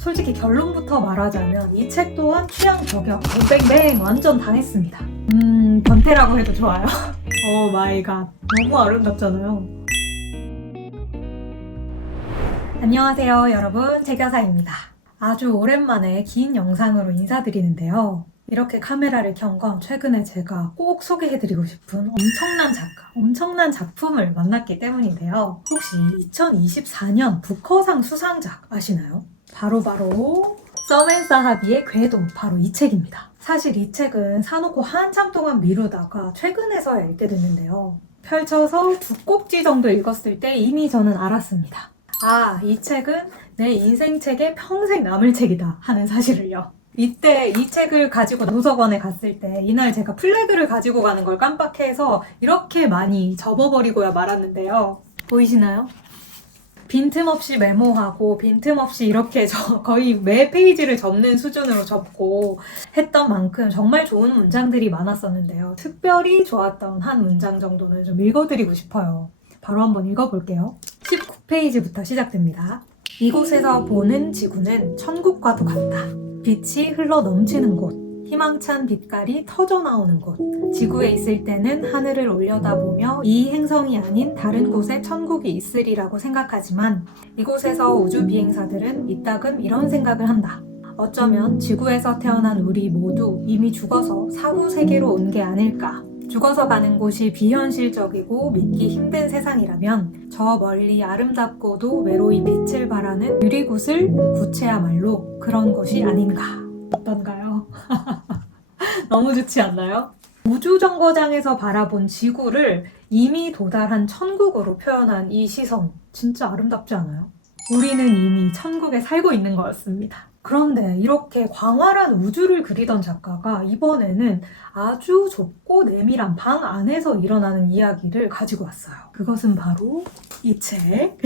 솔직히 결론부터 말하자면 이 책 또한 취향 저격, 뱅뱅뱅 완전 당했습니다. 변태라고 해도 좋아요. 오 마이 갓, 너무 아름답잖아요. 안녕하세요 여러분, 제교사입니다. 아주 오랜만에 긴 영상으로 인사드리는데요. 이렇게 카메라를 켠 건 최근에 제가 꼭 소개해드리고 싶은 엄청난 작품을 만났기 때문인데요. 혹시 2024년 부커상 수상작 아시나요? 바로 썸앤사하비의 궤도, 바로 이 책입니다. 사실 이 책은 사놓고 한참 동안 미루다가 최근에서야 읽게 됐는데요. 펼쳐서 두 꼭지 정도 읽었을 때 이미 저는 알았습니다. 아, 이 책은 내 인생 책에 평생 남을 책이다 하는 사실을요. 이때 이 책을 가지고 도서관에 갔을 때 이날 제가 플래그를 가지고 가는 걸 깜빡해서 이렇게 많이 접어버리고야 말았는데요. 보이시나요? 빈틈없이 메모하고 빈틈없이 이렇게 거의 매 페이지를 접는 수준으로 접고 했던 만큼 정말 좋은 문장들이 많았었는데요. 특별히 좋았던 한 문장 정도는 좀 읽어드리고 싶어요. 바로 한번 읽어볼게요. 19페이지부터 시작됩니다. 이곳에서 보는 지구는 천국과도 같다. 빛이 흘러 넘치는 곳, 희망찬 빛깔이 터져나오는 곳. 지구에 있을 때는 하늘을 올려다보며 이 행성이 아닌 다른 곳에 천국이 있으리라고 생각하지만 이곳에서 우주 비행사들은 이따금 이런 생각을 한다. 어쩌면 지구에서 태어난 우리 모두 이미 죽어서 사후 세계로 온 게 아닐까. 죽어서 가는 곳이 비현실적이고 믿기 힘든 세상이라면 저 멀리 아름답고도 외로이 빛을 발하는 유리구슬 구체야말로 그런 곳이 아닌가. 어떤가요? 너무 좋지 않나요? 우주정거장에서 바라본 지구를 이미 도달한 천국으로 표현한 이 시선, 진짜 아름답지 않아요? 우리는 이미 천국에 살고 있는 거였습니다. 그런데 이렇게 광활한 우주를 그리던 작가가 이번에는 아주 좁고 내밀한 방 안에서 일어나는 이야기를 가지고 왔어요. 그것은 바로 이 책,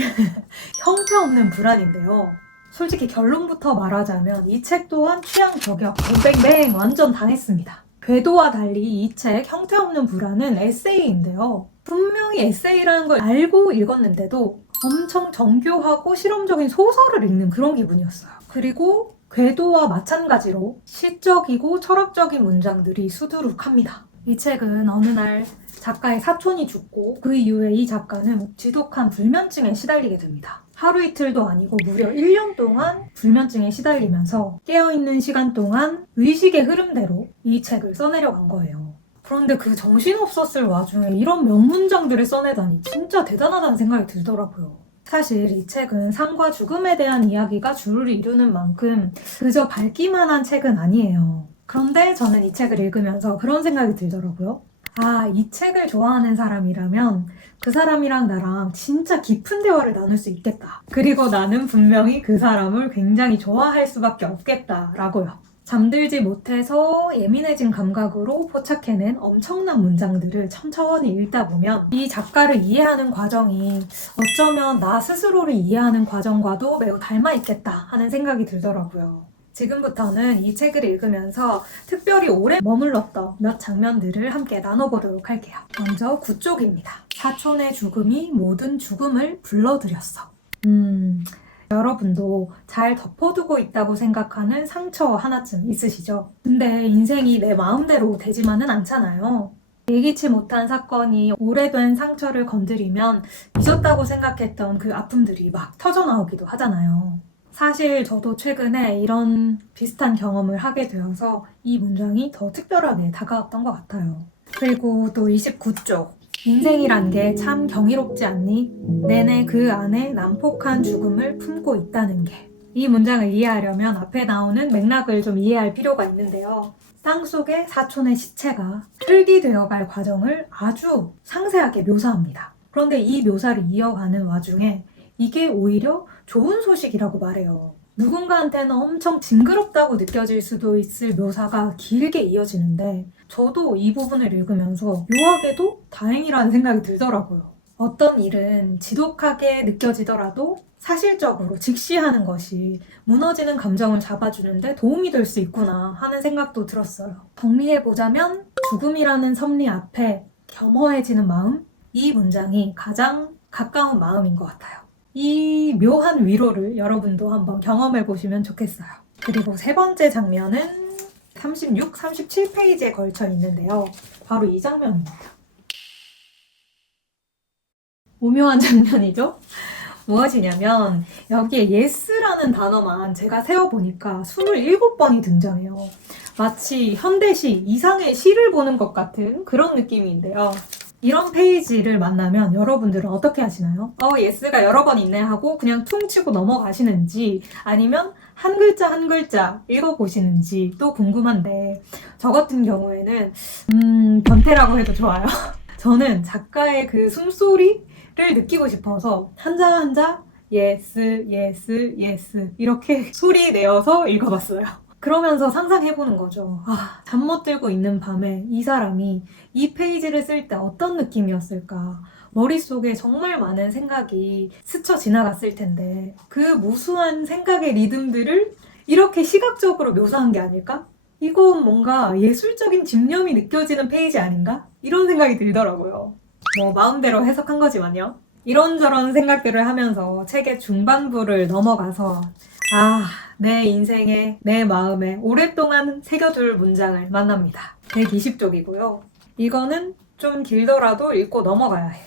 형편없는 불안인데요. 솔직히 결론부터 말하자면 이 책 또한 취향 저격, 뱅뱅뱅 완전 당했습니다. 궤도와 달리 이 책 형태없는 불안은 에세이인데요. 분명히 에세이라는 걸 알고 읽었는데도 엄청 정교하고 실험적인 소설을 읽는 그런 기분이었어요. 그리고 궤도와 마찬가지로 시적이고 철학적인 문장들이 수두룩합니다. 이 책은 어느 날 작가의 사촌이 죽고 그 이후에 이 작가는 지독한 불면증에 시달리게 됩니다. 하루 이틀도 아니고 무려 1년 동안 불면증에 시달리면서 깨어있는 시간 동안 의식의 흐름대로 이 책을 써내려간 거예요. 그런데 그 정신없었을 와중에 이런 명문장들을 써내다니 진짜 대단하다는 생각이 들더라고요. 사실 이 책은 삶과 죽음에 대한 이야기가 주를 이루는 만큼 그저 밝기만 한 책은 아니에요. 그런데 저는 이 책을 읽으면서 그런 생각이 들더라고요. 아, 이 책을 좋아하는 사람이라면 그 사람이랑 나랑 진짜 깊은 대화를 나눌 수 있겠다. 그리고 나는 분명히 그 사람을 굉장히 좋아할 수밖에 없겠다라고요. 잠들지 못해서 예민해진 감각으로 포착해낸 엄청난 문장들을 천천히 읽다 보면 이 작가를 이해하는 과정이 어쩌면 나 스스로를 이해하는 과정과도 매우 닮아있겠다 하는 생각이 들더라고요. 지금부터는 이 책을 읽으면서 특별히 오래 머물렀던 몇 장면들을 함께 나눠보도록 할게요. 먼저 9쪽입니다. 사촌의 죽음이 모든 죽음을 불러들였어. 여러분도 잘 덮어두고 있다고 생각하는 상처 하나쯤 있으시죠? 근데 인생이 내 마음대로 되지만은 않잖아요. 예기치 못한 사건이 오래된 상처를 건드리면 잊었다고 생각했던 그 아픔들이 막 터져나오기도 하잖아요. 사실 저도 최근에 이런 비슷한 경험을 하게 되어서 이 문장이 더 특별하게 다가왔던 것 같아요. 그리고 또 29쪽. 인생이란 게 참 경이롭지 않니? 내내 그 안에 난폭한 죽음을 품고 있다는 게. 이 문장을 이해하려면 앞에 나오는 맥락을 좀 이해할 필요가 있는데요. 땅속에 사촌의 시체가 흙이 되어갈 과정을 아주 상세하게 묘사합니다. 그런데 이 묘사를 이어가는 와중에 이게 오히려 좋은 소식이라고 말해요. 누군가한테는 엄청 징그럽다고 느껴질 수도 있을 묘사가 길게 이어지는데 저도 이 부분을 읽으면서 묘하게도 다행이라는 생각이 들더라고요. 어떤 일은 지독하게 느껴지더라도 사실적으로 직시하는 것이 무너지는 감정을 잡아주는데 도움이 될 수 있구나 하는 생각도 들었어요. 정리해보자면 죽음이라는 섭리 앞에 겸허해지는 마음, 이 문장이 가장 가까운 마음인 것 같아요. 이 묘한 위로를 여러분도 한번 경험해 보시면 좋겠어요. 그리고 세 번째 장면은 36, 37페이지에 걸쳐 있는데요. 바로 이 장면입니다. 오묘한 장면이죠? 무엇이냐면 여기에 yes라는 단어만 제가 세어보니까 27번이 등장해요. 마치 현대시 이상의 시를 보는 것 같은 그런 느낌인데요. 이런 페이지를 만나면 여러분들은 어떻게 하시나요? yes가 여러 번 있네 하고 그냥 퉁 치고 넘어가시는지 아니면 한 글자 한 글자 읽어보시는지 또 궁금한데 저 같은 경우에는 변태라고 해도 좋아요. 저는 작가의 그 숨소리를 느끼고 싶어서 한자 한자 yes, yes, yes 이렇게 소리 내어서 읽어봤어요. 그러면서 상상해보는 거죠. 잠 못 들고 있는 밤에 이 사람이 이 페이지를 쓸 때 어떤 느낌이었을까? 머릿속에 정말 많은 생각이 스쳐 지나갔을 텐데 그 무수한 생각의 리듬들을 이렇게 시각적으로 묘사한 게 아닐까? 이건 뭔가 예술적인 집념이 느껴지는 페이지 아닌가? 이런 생각이 들더라고요. 뭐 마음대로 해석한 거지만요. 이런저런 생각들을 하면서 책의 중반부를 넘어가서 내 인생에, 내 마음에 오랫동안 새겨둘 문장을 만납니다. 120쪽이고요. 이거는 좀 길더라도 읽고 넘어가야 해.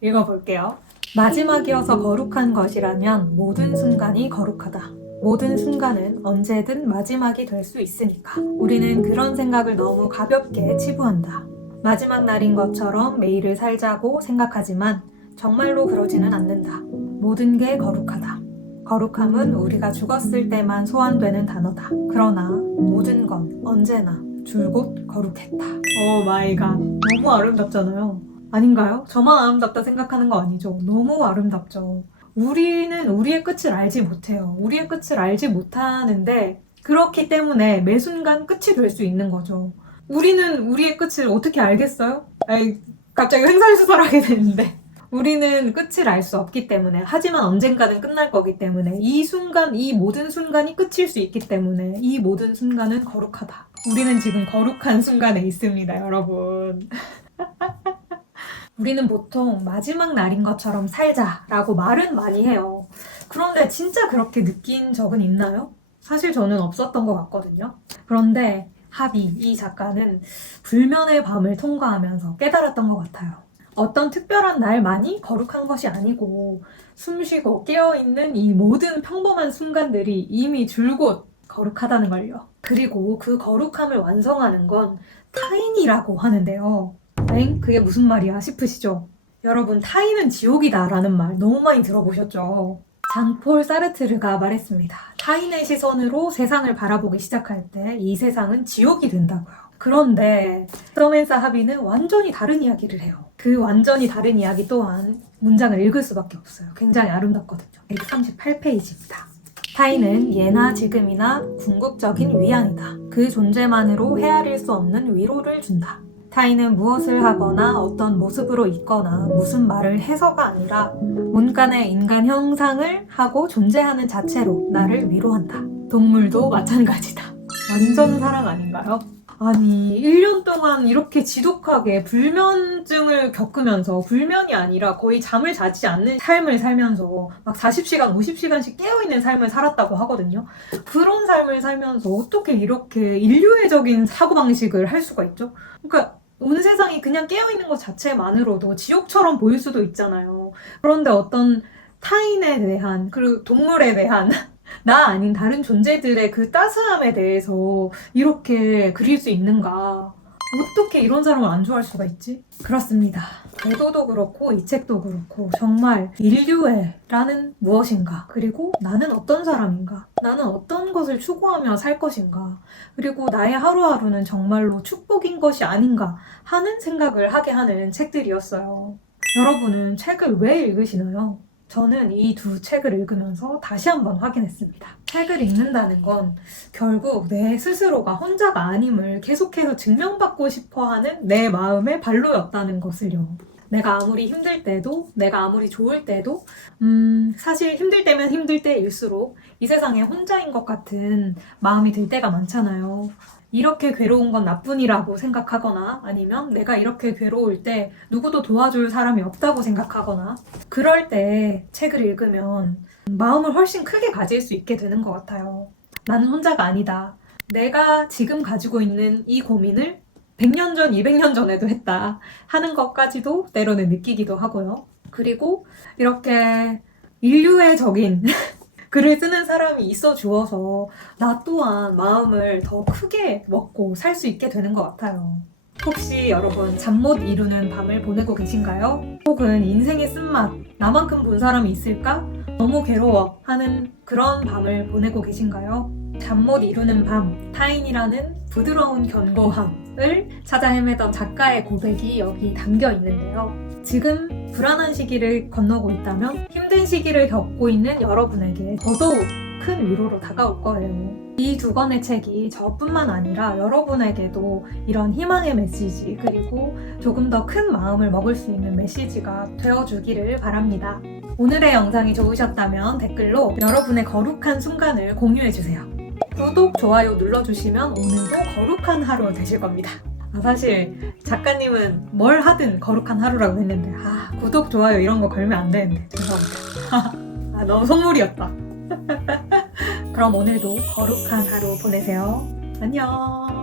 읽어볼게요. 마지막이어서 거룩한 것이라면 모든 순간이 거룩하다. 모든 순간은 언제든 마지막이 될 수 있으니까. 우리는 그런 생각을 너무 가볍게 치부한다. 마지막 날인 것처럼 매일을 살자고 생각하지만 정말로 그러지는 않는다. 모든 게 거룩하다. 거룩함은 우리가 죽었을 때만 소환되는 단어다. 그러나 모든 건 언제나 줄곧 거룩했다. 오 마이 갓. 너무 아름답잖아요. 아닌가요? 저만 아름답다 생각하는 거 아니죠? 너무 아름답죠. 우리는 우리의 끝을 알지 못해요. 우리의 끝을 알지 못하는데 그렇기 때문에 매 순간 끝이 될 수 있는 거죠. 우리는 우리의 끝을 어떻게 알겠어요? 갑자기 횡설수설하게 되는데 우리는 끝을 알 수 없기 때문에 하지만 언젠가는 끝날 거기 때문에 이 순간, 이 모든 순간이 끝일 수 있기 때문에 이 모든 순간은 거룩하다. 우리는 지금 거룩한 순간에 있습니다, 여러분. 우리는 보통 마지막 날인 것처럼 살자라고 말은 많이 해요. 그런데 진짜 그렇게 느낀 적은 있나요? 사실 저는 없었던 것 같거든요. 그런데 이 작가는 불면의 밤을 통과하면서 깨달았던 것 같아요. 어떤 특별한 날만이 거룩한 것이 아니고 숨쉬고 깨어있는 이 모든 평범한 순간들이 이미 줄곧 거룩하다는 걸요. 그리고 그 거룩함을 완성하는 건 타인이라고 하는데요. 그게 무슨 말이야 싶으시죠? 여러분, 타인은 지옥이다 라는 말 너무 많이 들어보셨죠? 장폴 사르트르가 말했습니다. 타인의 시선으로 세상을 바라보기 시작할 때 이 세상은 지옥이 된다고요. 그런데 서멘사 하비는 완전히 다른 이야기를 해요. 그 완전히 다른 이야기 또한 문장을 읽을 수밖에 없어요. 굉장히 아름답거든요. 138페이지입니다. 타인은 예나 지금이나 궁극적인 위안이다. 그 존재만으로 헤아릴 수 없는 위로를 준다. 타인은 무엇을 하거나 어떤 모습으로 있거나 무슨 말을 해서가 아니라 문간의 인간 형상을 하고 존재하는 자체로 나를 위로한다. 동물도 마찬가지다. 완전 사랑 아닌가요? 아니 1년 동안 이렇게 지독하게 불면증을 겪으면서 불면이 아니라 거의 잠을 자지 않는 삶을 살면서 막 40시간, 50시간씩 깨어있는 삶을 살았다고 하거든요. 그런 삶을 살면서 어떻게 이렇게 인류애적인 사고방식을 할 수가 있죠? 그러니까 온 세상이 그냥 깨어있는 것 자체만으로도 지옥처럼 보일 수도 있잖아요. 그런데 어떤 타인에 대한 그리고 동물에 대한 나 아닌 다른 존재들의 그 따스함에 대해서 이렇게 그릴 수 있는가? 어떻게 이런 사람을 안 좋아할 수가 있지? 그렇습니다. 궤도도 그렇고 이 책도 그렇고 정말 인류애라는 무엇인가? 그리고 나는 어떤 사람인가? 나는 어떤 것을 추구하며 살 것인가? 그리고 나의 하루하루는 정말로 축복인 것이 아닌가 하는 생각을 하게 하는 책들이었어요. 여러분은 책을 왜 읽으시나요? 저는 이 두 책을 읽으면서 다시 한번 확인했습니다. 책을 읽는다는 건 결국 내 스스로가 혼자가 아님을 계속해서 증명받고 싶어하는 내 마음의 발로였다는 것을요. 내가 아무리 힘들 때도, 내가 아무리 좋을 때도, 사실 힘들 때면 힘들 때일수록 이 세상에 혼자인 것 같은 마음이 들 때가 많잖아요. 이렇게 괴로운 건 나뿐이라고 생각하거나 아니면 내가 이렇게 괴로울 때 누구도 도와줄 사람이 없다고 생각하거나 그럴 때 책을 읽으면 마음을 훨씬 크게 가질 수 있게 되는 것 같아요. 나는 혼자가 아니다. 내가 지금 가지고 있는 이 고민을 100년 전, 200년 전에도 했다 하는 것까지도 때로는 느끼기도 하고요. 그리고 이렇게 인류애적인 글을 쓰는 사람이 있어 주어서 나 또한 마음을 더 크게 먹고 살 수 있게 되는 것 같아요. 혹시 여러분 잠 못 이루는 밤을 보내고 계신가요? 혹은 인생의 쓴맛, 나만큼 본 사람이 있을까? 너무 괴로워 하는 그런 밤을 보내고 계신가요? 잠 못 이루는 밤, 타인이라는 부드러운 견고함을 찾아 헤매던 작가의 고백이 여기 담겨 있는데요. 지금 불안한 시기를 건너고 있다면 힘든 시기를 겪고 있는 여러분에게 더더욱 큰 위로로 다가올 거예요. 이 두 권의 책이 저뿐만 아니라 여러분에게도 이런 희망의 메시지 그리고 조금 더 큰 마음을 먹을 수 있는 메시지가 되어주기를 바랍니다. 오늘의 영상이 좋으셨다면 댓글로 여러분의 거룩한 순간을 공유해주세요. 구독, 좋아요 눌러주시면 오늘도 거룩한 하루 되실 겁니다. 사실 작가님은 뭘 하든 거룩한 하루라고 했는데 구독, 좋아요 이런 거 걸면 안 되는데 죄송합니다. 너무 속물이었다. 그럼 오늘도 거룩한 하루 보내세요. 안녕.